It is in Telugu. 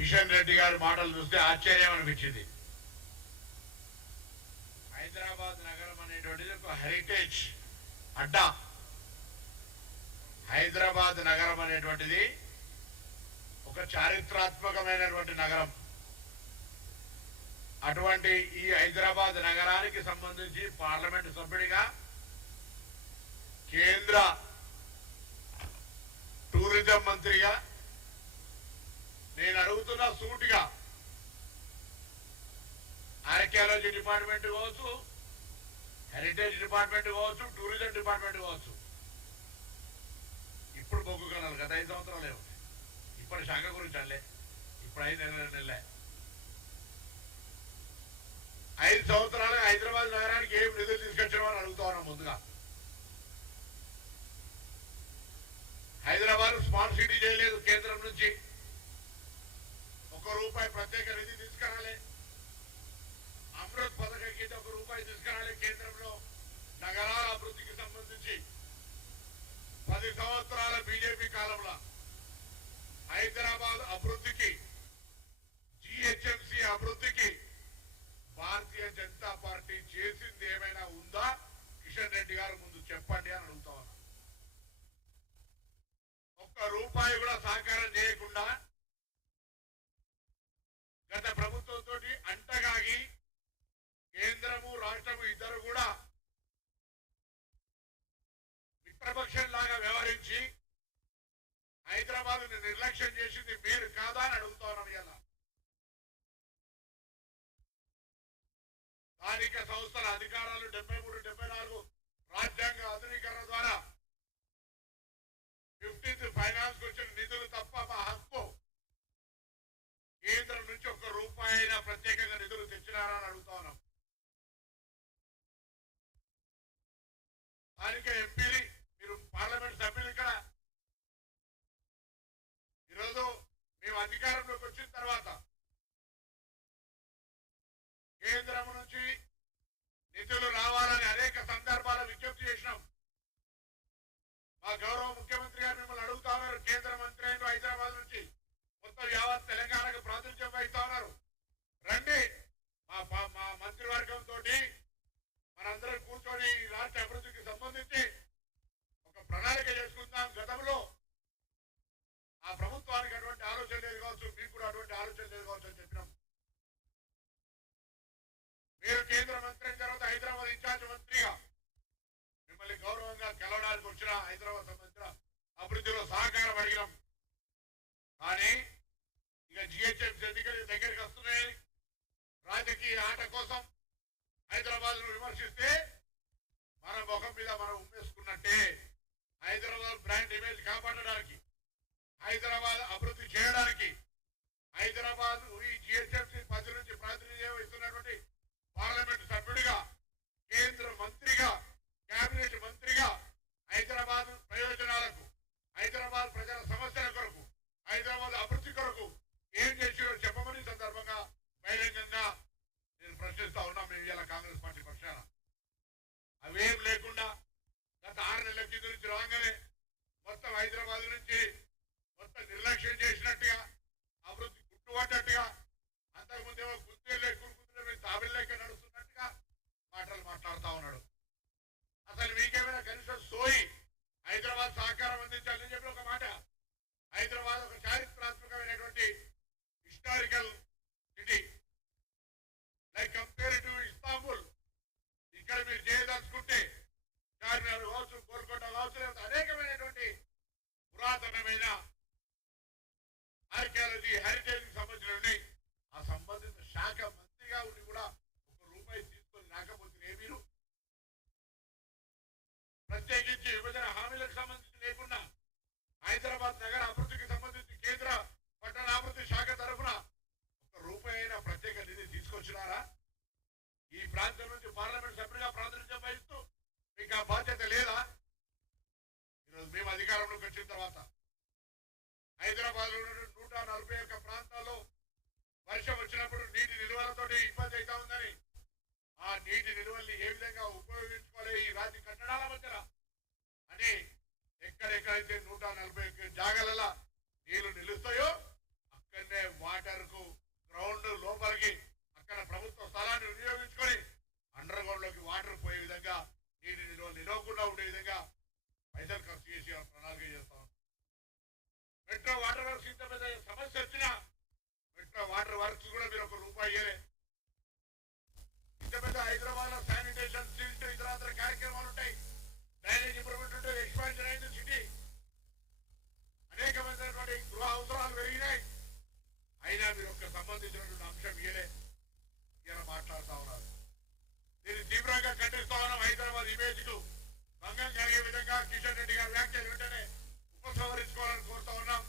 కిషన్ రెడ్డి గారి మాటలు చూస్తే ఆశ్చర్యం అనిపించింది. హైదరాబాద్ నగరం అనేటువంటిది ఒక హెరిటేజ్ అడ్డా. హైదరాబాద్ నగరం అనేటువంటిది ఒక చారిత్రాత్మకమైనటువంటి నగరం. అటువంటి ఈ హైదరాబాద్ నగరానికి సంబంధించి పార్లమెంటు సభ్యుడిగా, కేంద్ర టూరిజం మంత్రిగా నేను అడుగుతున్న సూటిగా, ఆర్కియాలజీ డిపార్ట్మెంట్ కావచ్చు, హెరిటేజ్ డిపార్ట్మెంట్ కావచ్చు, టూరిజం డిపార్ట్మెంట్ కావచ్చు, ఇప్పుడు బొగ్గు కనాలి గత 5 సంవత్సరాలే ఉంది. ఇప్పటి శాఖ గురించి అల్లే, ఇప్పుడు 5 నెలలే. 5 సంవత్సరాలు హైదరాబాద్ నగరానికి ఏం నిధులు తీసుకొచ్చామని అడుగుతా ఉన్నాం. ముందుగా హైదరాబాద్ స్మార్ట్ సిటీ చేయలేదు. కేంద్రం నుంచి ₹1 ప్రత్యేక నిధి తీసుకురాలే. అమృత్ పథకం కింద ₹1 తీసుకురాలే. కేంద్రంలో నగరాల అభివృద్ధికి సంబంధించి 10 సంవత్సరాల బీజేపీ కాలంలో హైదరాబాద్ అభివృద్ధికి, జిహెచ్ఎంసీ అభివృద్ధికి భారతీయ జనతా పార్టీ చేసింది ఏమైనా ఉందా? కిషన్ రెడ్డి గారు ముందు చెప్పండి అని అడుగుతా ఉన్నా. ₹1 కూడా సహకారం చేయకుండా గత ప్రభుత్వంతో అంటగాగి కేంద్రము రాష్ట్రము ఇద్దరు కూడా మిత్రపక్షంలాగా వ్యవహరించి హైదరాబాద్ నిర్లక్ష్యం చేసింది మీరు కాదా అని అడుగుతా ఉన్నాం. ఇలా స్థానిక సంస్థల అధికారాలు 73, 74 రాజ్యాంగ ఆధునీకరణ ద్వారా 15th ఫైనాన్స్ వచ్చిన నిధులు తప్ప మా హక్కు. కేంద్రం నుంచి ₹1 అయినా ప్రత్యేకంగా నిధులు తెచ్చినారా అని అడుగుతా ఉన్నాం. స్థానిక ఎంపీలు, మీరు పార్లమెంట్ సభ్యులు, ఇక్కడ ఈరోజు మేము అధికారంలోకి వచ్చిన తర్వాత కేంద్రం నుంచి నిధులు రావాలని అనేక సందర్భాలు విజ్ఞప్తి చేసినాం. మా గౌరవ ముఖ్యమంత్రి గారు మిమ్మల్ని అడుగుతా ఉన్నారు. కేంద్ర మంత్రి అయిన హైదరాబాద్ నుంచి మొత్తం యావత్ తెలంగాణకు ప్రాతినిధ్యం వహిస్తా ఉన్నారు. రండి, మా మంత్రివర్గంతో మనందరం కూర్చొని రాష్ట్ర అభివృద్ధికి సంబంధించి ఒక ప్రణాళిక చేసుకుందాం. గతంలో ఆ ప్రభుత్వానికి అటువంటి ఆలోచన లేదు కావచ్చు, మీకు కూడా అటువంటి ఆలోచన లేదు కావచ్చు అని చెప్పినాం. మీరు కేంద్ర మంత్రి అయిన తర్వాత హైదరాబాద్ ఇన్ఛార్జ్ మంత్రిగా మిమ్మల్ని గౌరవంగా కలవడానికి వచ్చిన హైదరాబాద్ సంబంధించిన అభివృద్ధిలో సహకారం అడిగినాం. కానీ ఇక జిహెచ్ఎంసీ ఎన్నికలు దగ్గరికి వస్తున్నాయి. రాజకీయ ఆట కోసం హైదరాబాద్ ను విమర్శిస్తే మన ముఖం మీద మనం ఉమ్మేసుకున్నట్టే. హైదరాబాద్ బ్రాండ్ ఇమేజ్ కాపాడడానికి, హైదరాబాద్ అభివృద్ధి చేయడానికి, హైదరాబాద్ ఈ జిహెచ్ఎంసీ 10 నుంచి ప్రాతినిధ్యం వహిస్తున్నటువంటి పార్లమెంటు సభ్యుడిగా, కేంద్ర మంత్రిగా, కేబినెట్ మంత్రిగా హైదరాబాద్ ప్రయోజనాలకు, హైదరాబాద్ ప్రజల సమస్యల కొరకు, హైదరాబాద్ అభివృద్ధి కొరకు ఏం చేసారో చెప్పమని సందర్భంగా బహిరంగంగా నేను ప్రశ్నిస్తా ఉన్నా. మేము ఇలా కాంగ్రెస్ పార్టీ పక్షాన అవేం లేకుండా గత 6 నెలల కింద నుంచి రాగానే మొత్తం హైదరాబాద్ నుంచి మొత్తం నిర్లక్ష్యం చేసినట్టుగా, అభివృద్ధి గుట్టుపడ్డట్టుగా, అంతకుముందేమో కుర్చీలే కూరుకుంటే మేము తాబిళ్ళకి నడుస్తున్నట్టుగా మాటలు మాట్లాడుతా ఉన్నాడు. అసలు మీకేమైనా కనీసం సోయి హైదరాబాద్ సహకారం అందించాలని చెప్పి ఒక మాట. హైదరాబాద్ ఒక చారిత్రాత్మకమైనటువంటి historical city, like compare to Istanbul. ఇక్కడ మీరు చేయదలుచుకుంటే చార్మినార్ కావచ్చు, గోల్కొండ కావచ్చు, లేకపోతే అనేకమైనటువంటి పురాతనమైన ఆర్కియాలజీ, హెరిటేజ్ కి సంబంధించిన ఆ సంబంధిత శాఖ మంత్రిగా ఉండి కూడా ₹1 తీసుకొని రాకపోతే మీరు ప్రత్యేకించి విభజన హామీలకు సంబంధించి లేకుండా హైదరాబాద్ నగర అభివృద్ధికి సంబంధించి కేంద్ర పట్టణాభివృద్ధి శాఖ తరఫున ₹1 అయినా ప్రత్యేక నిధి తీసుకొచ్చినారా? ఈ ప్రాంతం నుంచి పార్లమెంట్ సభ్యుడిగా ప్రాతినిధ్యం వహిస్తూ మీకు ఆ బాధ్యత లేదా? ఈరోజు మేము అధికారంలోకి వచ్చిన తర్వాత హైదరాబాద్ లో 141 ప్రాంతాల్లో వర్షం వచ్చినప్పుడు నీటి నిల్వలతో ఇబ్బంది అవుతా ఉందని, ఆ నీటి నిల్వల్ని ఏ విధంగా ఉపయోగించుకోవాలి ఈ రాజ్య కట్టడాల మధ్యన అని ఎక్కడెక్కడైతే 141 జాగాలలో నీళ్లు నిలుస్తాయో అక్కడనే వాటర్ ఇయ్యలే. ఇంత పెద్ద హైదరాబాద్ లో శానిటేషన్ సిల్ట్ ఇతర కార్యక్రమాలు ఉంటాయి, డ్రైనేజ్ ఇంప్రూవ్మెంట్ ఉంటుంది, ఎక్స్పాన్షన్ అయింది సిటీ, అనేకమైనటువంటి గృహ అవసరాలు పెరిగినాయి. అయినా మీరు ఒక్క సంబంధించినటువంటి అంశం ఇయ్యలే. ఇలా మాట్లాడుతా ఉన్నారు. దీన్ని తీవ్రంగా ఖండిస్తా ఉన్నాం. హైదరాబాద్ ఇమేజ్ కు భంగం కలిగే విధంగా కిషన్ రెడ్డి గారి వ్యాఖ్యలు వెంటనే ఉపసంహరించుకోవాలని కోరుతా ఉన్నాం.